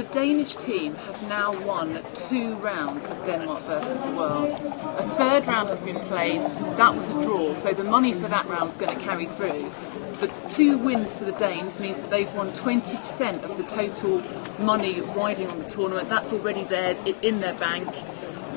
The Danish team have now won 2 rounds of Denmark versus the world. A third round has been played, that was a draw, so the money for that round is going to carry through. The 2 wins for the Danes means that they've won 20% of the total money riding on the tournament. That's already theirs, it's in their bank.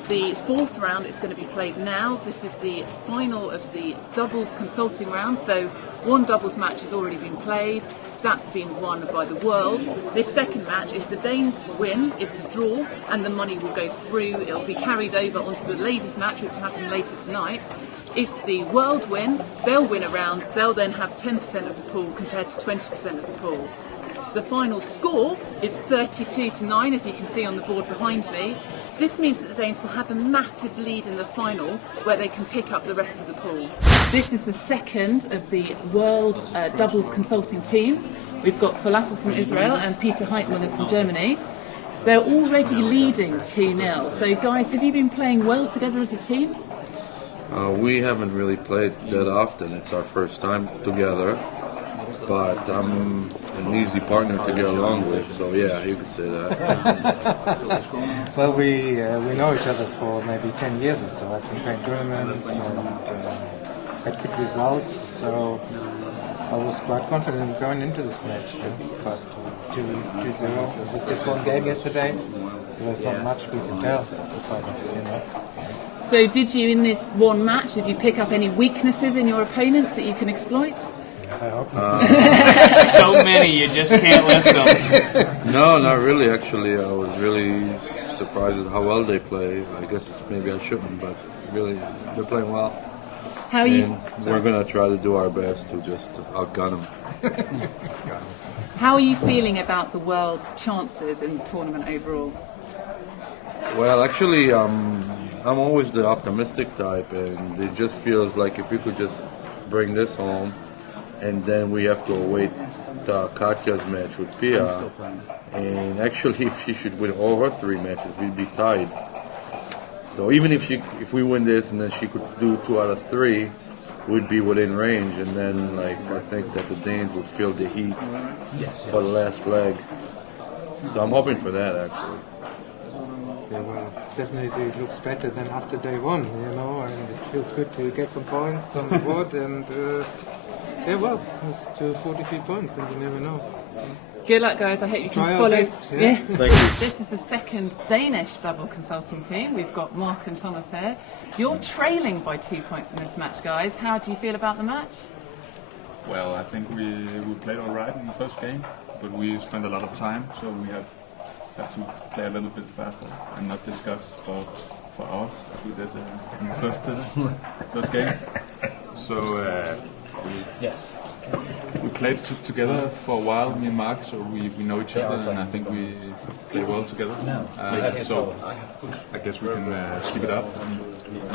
The 4th round is going to be played now. This is the final of the doubles consulting round, so 1 doubles match has already been played. That's been won by the world. This second match, if the Danes win, it's a draw and the money will go through. It'll be carried over onto the ladies match, which will happen later tonight. If the world win, they'll win a round. They'll then have 10% of the pool compared to 20% of the pool. The final score is 32-9, as you can see on the board behind me. This means that the Danes will have a massive lead in the final where they can pick up the rest of the pool. This is the second of the world doubles consulting teams. We've got Falafal from Israel and Peter Heitmuller from Germany. They're already leading 2-0. So guys, have you been playing well together as a team? We haven't really played that often. It's our first time together. But I'm an easy partner to get along with, so yeah, you could say that. Well, we know each other for maybe 10 years or so. I've been playing tournaments and had good results, so I was quite confident going into this match. But 2-0, it was just one game yesterday, so there's not much we can tell about us, you know. So did you, in this one match, did you pick up any weaknesses in your opponents that you can exploit? I hope not. So many, you just can't list them. No, not really, actually. I was really surprised at how well they play. I guess maybe I shouldn't, but really, they're playing well. How are you? We're going to try to do our best to just outgun them. How are you feeling about the world's chances in the tournament overall? Well, actually, I'm always the optimistic type, and it just feels like if we could just bring this home, and then we have to await Katja's match with Pia. And actually, if she should win all her 3 matches, we'd be tied. So even if we win this and then she could do 2 out of 3, we'd be within range. And then, I think that the Danes would feel the heat for the last leg. So I'm hoping for that, actually. Yeah, well, it definitely looks better than after day 1, you know, and it feels good to get some points on the board and. Yeah, well, it's to 43 points, and you never know. Good luck, guys. I hope you can Try our follow. best, yeah. Yeah. Thank you. This is the second Danish double consulting team. We've got Mark and Thomas here. You're trailing by 2 points in this match, guys. How do you feel about the match? Well, I think we played all right in the first game, but we spent a lot of time, so we have to play a little bit faster and not discuss for hours as we did in the first game. So we played together for a while, me and Mark, so we know each other, and I think we play well together. So I guess we can keep it up and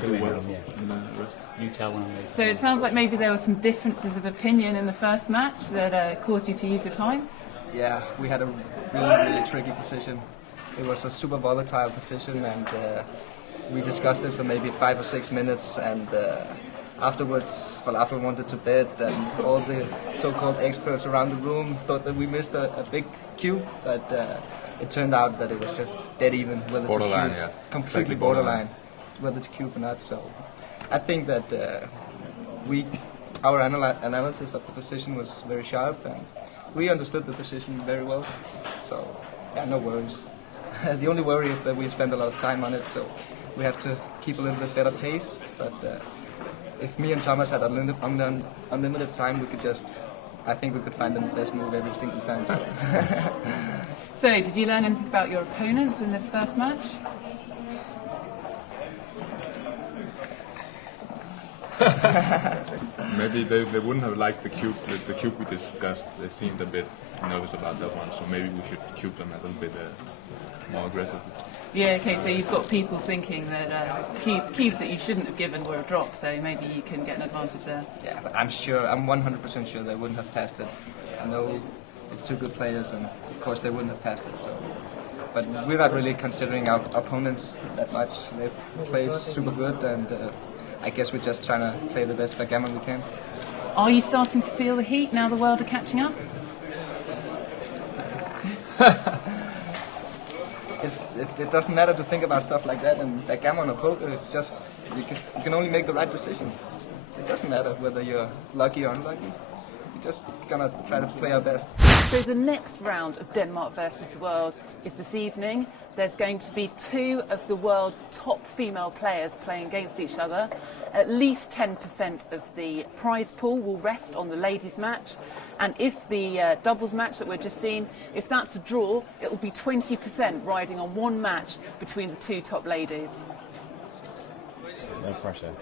do well in the rest. So it sounds like maybe there were some differences of opinion in the first match that caused you to use your time. Yeah, we had a really tricky position. It was a super volatile position, and we discussed it for maybe 5 or 6 minutes, and afterwards Falafel wanted to bet, and all the so-called experts around the room thought that we missed a big cube, but it turned out that it was just dead even whether Borderline, to cube, yeah. completely Exactly borderline whether to cube or not. So I think that our analysis of the position was very sharp, and we understood the position very well. So yeah, no worries. The only worry is that we spend a lot of time on it, so we have to keep a little bit better pace. But if me and Thomas had unlimited time, we could I think we could find the best move every single time. So. So, did you learn anything about your opponents in this first match? Maybe they wouldn't have liked the cube we discussed. They seemed a bit nervous about that one, so maybe we should cube them a little bit more aggressive. Yeah, okay, so you've got people thinking that cubes that you shouldn't have given were a drop, so maybe you can get an advantage there. Yeah, but I'm 100% sure they wouldn't have passed it. I know it's 2 good players, and of course they wouldn't have passed it. So, but we're not really considering our opponents that much. They play super good, and I guess we're just trying to play the best backgammon we can. Are you starting to feel the heat now the world are catching up? it doesn't matter to think about stuff like that. And backgammon or poker, it's just you can only make the right decisions. It doesn't matter whether you're lucky or unlucky. We're just gonna try to play our best. So the next round of Denmark versus the world is this evening. There's going to be 2 of the world's top female players playing against each other. At least 10% of the prize pool will rest on the ladies' match. And if the doubles match that we're just seeing, if that's a draw, it will be 20% riding on one match between the 2 top ladies. No pressure.